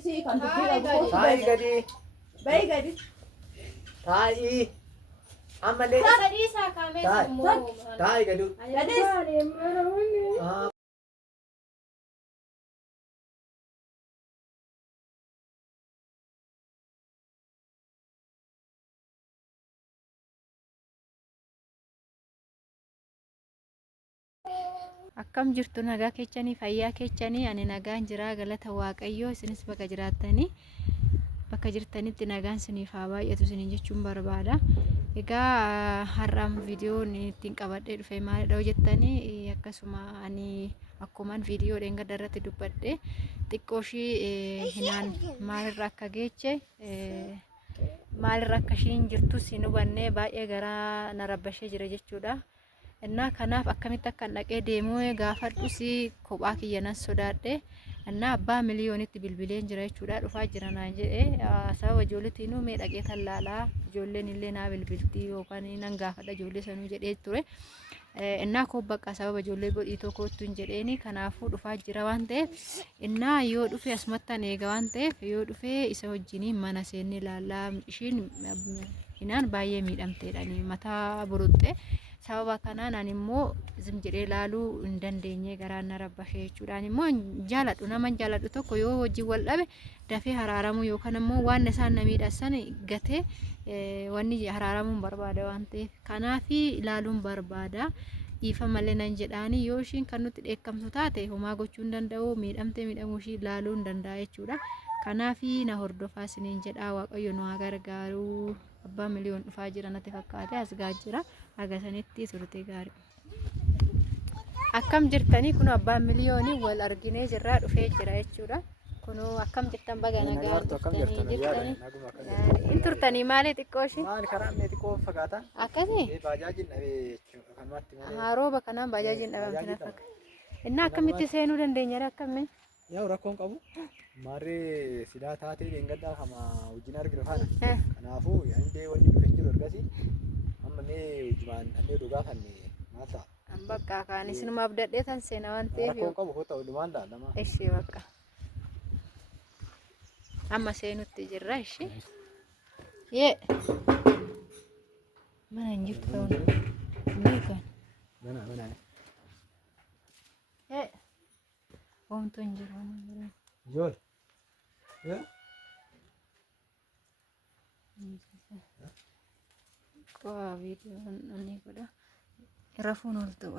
baay'isii kan dubbii Taa'ii gadi. baay'ee gadi. Taa'ii. Ammallee. Sadii isaa kaamee sammuu. Taa'ii gadi. Gadis. Akkam jirtu nagaa keechanii fayyaa keechanii ani nagaan jira galata waaqayyoo isinis bakka jiraattanii bakka jirtanitti nagaan isiniif haa baay'atu isiniin jechuun barbaada. Egaa har'aan viidiyoon ittiin qabadhee dhufe maalidha jettanii akkasuma ani akkuman viidiyoo dheengadda irratti dubbadhe xiqqooshii hinaan maalirra akka geeche maalirra akka ishiin jirtus hin hubanne baay'ee garaa na rabbashee jira jechuudha. እና ከናፍ አከሚት ተከናቀ ደሞ ጋፋዱሲ ኮባ ከየናን ሶዳደ እና አባ ሚሊዮኒት ቢልቢሌን ጅራ ይቹዳ ዱፋ ጅራና እንጂ አሳው ጆለቲኑ ሜዳቄ ተላላ ጆለን ኢሌና ቢልቢልቲ ወካኒ ነን ጋፋዳ ጆለ ሰኑ ጀዴ ቱሬ እና ኮበቃ ሰበብ ጆለ ጎዲቶ ኮቱን ጀዴኒ ከናፉ ዱፋ ጅራ ዋንቴ እና ዮ ዱፌ አስመታኔ ጋዋንቴ ዮ ዱፌ ኢሰ ወጂኒ ማናሴኒ ላላ ኢሽን ኢናን ባየ ሚዳምቴዳኒ ማታ ቡሩጤ sababa kanaan ani immoo zim jedhee laaluu hin dandeenye garaana rabbashee jechuudhaan immoo jaaladhu nama jaaladhu tokko yoo hojii wal dhabe dafee haraaramu yookaan immoo waan isaan namiidhasan gatee wanni haraaramuun barbaada waan ta'eef kanaafi ilaaluun barbaada ifa malee nan jedhaani yoo ishiin kan nuti dheekkamtu taate homaa gochuu hin danda'u miidhamtee miidhamuu ishii ilaaluu hin danda'a jechuudha. Kanaafi na hordofaa isiniin jedhaa waaqayyo nu haa gargaaru. Abbaa miliyoon dhufaa jira natti fakkaate as gaa jira agasanitti turte gaarii. Akkam jirtanii kun abbaa miliyoonii wal arginee jirraa dhufee jira jechuudha. Kunu akkam jirtan baga nagaa jirtanii turtanii maali xiqqooshi? Maali karaa inni xiqqoo fakkaata? Akkasii? Baajaajiin dhabee kanumatti malee. Harooba kanaan baajaajiin dhabamte fakkaata. Inni akkamitti seenuu dandeenya akkamiin? Yaa rakkoon qabu. Marree sidaa taatee dheengaddaa kama wajjin arginu kana. Kanaafuu yaadee wanni dhufe jiru ergasii amma mee wajjin dhannee dhugaa kan maal ta'a? Bakka kaan isinuma abdadhee tan seena waan ta'eef. Rakkoon qabu hoota walumaan laalama. Ishee bakka. Amma seenutti jirra ishee. Yee. Mana hin jirtu ta'uun beekan. Mana. Yee. Wantoonni hin jiru. Joy. Yeah. Kau video ini kuda. Rafun untuk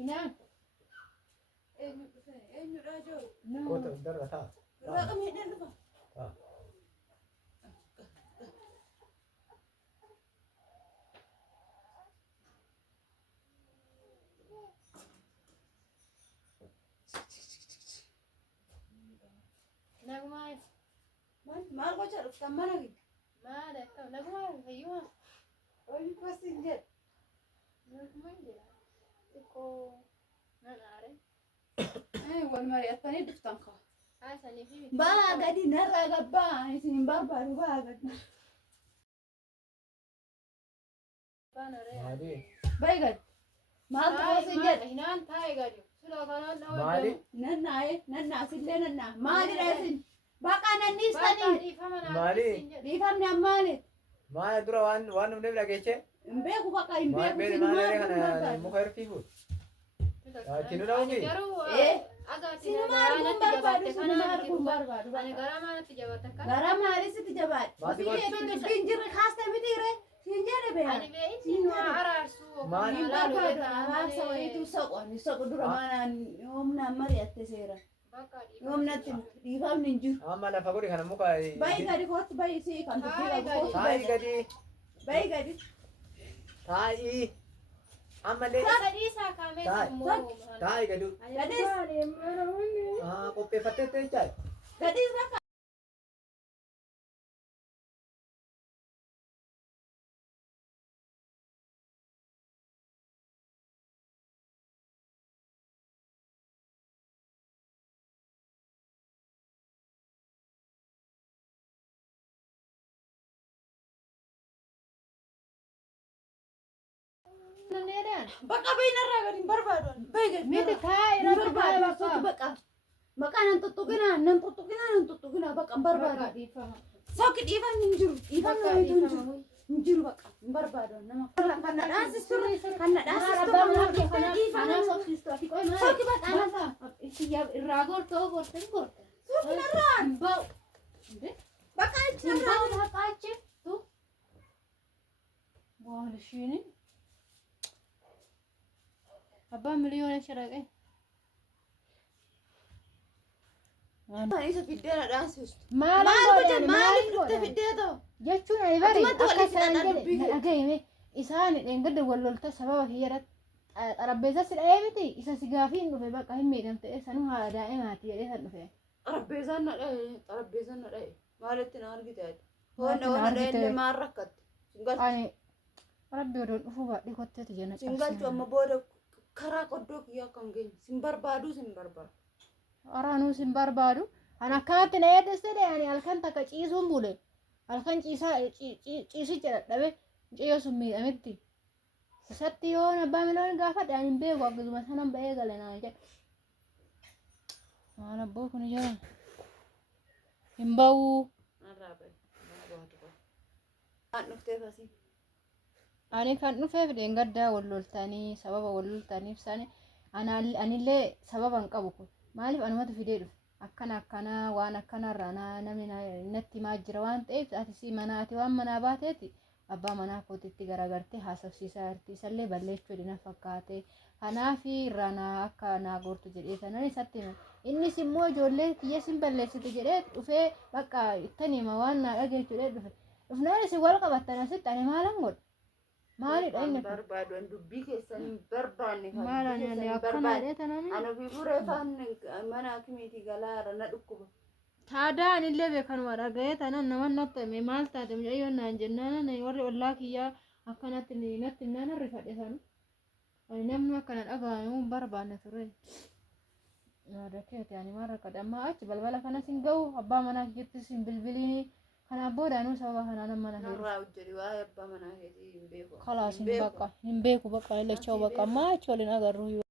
Ina. Rajo. Kau tak darah tak? Rakam ini apa? Nagumay. Maal gocha dhuftan mana gidi? Maal akka nagumay fayyuma. Hojii kosin jedh. Nagumay jira. Iko nanaare. Wal mari'attanii dhuftan kaa. Haasanii fi Baa gadi narraa gabbaa isin hin barbaadu baa gadi. Maali? Bayi gadi. Maal kosin jedh? Hinaan taa'e gadi. Sila kanaan dhawa. Maali? Nannaa sillee nannaa. Maalidha isin? Baqa nanniistanii. Maali? Dhiifamni ammaali? Maali dura waan dhufneef dhageeche? Hin beeku baqa hin Maal beeku. beene Isin maal maal kana barbaadu? muka hirkiifu? Kinu dhawufi? Isin maal kun barbaadu? Isin maal kun barbaadu? Ani garaa maalatti jabaata? Gara maalitti jabaadha? Maati gooti? Biyya dubbiin jirre kaastee mitiire? Siin jedhe beekaa? Ani beeyin araarsu. Maal? Hin barbaadu. Araarsa wayiitu saqoon saqu dura manaan yoomnaan mari'atte seera. Yoomnatti dhiifamni hin jiru. Amma lafa godhi kana muka. Bayi gadi kootu bayi sii kan dubbii qabu. Taa'ii gadi. Bayi gadi. Taa'ii. Ammallee. Sadii isaa kaamee sammuu. Taa'ii gadi. Gadis. Qopheeffatteetti jechaadha. Gadis bakka. በቃ በይነራ ጋር በርባዶን በይገ ሚት ታይራ በቃ መቃን እንጥጡ ግና እንጥጡ ግና በቃ በርባዶ ሰው ከዲፋን እንጅሩ ዲፋን ነው እንጅሩ በቃ በርባዶ ነው ከነዳስ ሱሪ ከነዳስ ዲፋን ነው ሰው በቃ እያ ራጎር ተወርተን ቆርጠ ሰው ነራን በቃ እንባው ታቃች ቱ ዋልሽኒ አባ ሚሊዮን ሸራቀ ማሊስ ፊደና ዳንስ ውስጥ ማሊስ ፊደቶ jechuun ay bari akka isaan dhagahime isaan engad wallolta sababa kiyyarat xarabbeessa si dha'ee miti isa si gaafiin dhufe bakka hin miidhamte sanuu haala daa'imaati jedhee san dhufe xarabbeessaan na dha'e maalitti na argite hoonna dha'e maan rakkatte ani rabbi odoon dhufuu baadhii kotteeti jenna singalchu amma booda karaa qoddoo kiyyaa akkam geenye sin barbaadu araanuu sin barbaadu an akkaatti na eeddeste ani halkan takka ciisuun bule halkan ciisicha dadhabe mucayyoo sun miidhametti isatti yoo abbaa miloon gaafadhe ani hin beeku akkasuma sanan ba'ee gale naan jedhe maal abboo kun jedhan hin ba'uu ani kan dhufeef dheengaddaa walloltanii sababa walloltaniif sani anillee sababa hin qabu kun maaliif anumatu fidee dhufe akkana waan akkanarraa namni natti himaa jira waan ta'eef ati si manaati waan manaa baateeti abbaa manaa kootitti garagartee haasofsiisaa jirti isallee balleechuu dina fakkaate kanaaf irraa naa akka naa goortu jedhee sanan isatti hima innis immoo ijoollee kiyya sin balleessite jedhee dhufee bakka ittan hima waan naa dhageechuu dhufe dhufnaan isin wal qabattan asitti ani maalan godha maalidha inni barbaadoon dubbii keessan barbaanne maalan ani akkana dheetanani ana fi bureefaan mana akimiitii galaara na dhukkuba taadaa anillee beekanuma dhaga'ee tanan naman nattame maal taate mucayyoon naan jennaan warri ollaa kiyyaa akkanatti natti naan rifadhe sanu ani namni akkana dhaga'amu barbaanne ture yaada keeti ani maal rakkadhe amma achi balbala kanas hin ga'u abbaa manaa kiyyattis hin bilbiliini kanaaf boodaanuu sababa kanaan mana narraa hojjedhi waa'ee abbaa manaa keetii hin beeku kalaas hin beeku bakka illee cha'u bakka ammaa achi waliin agarru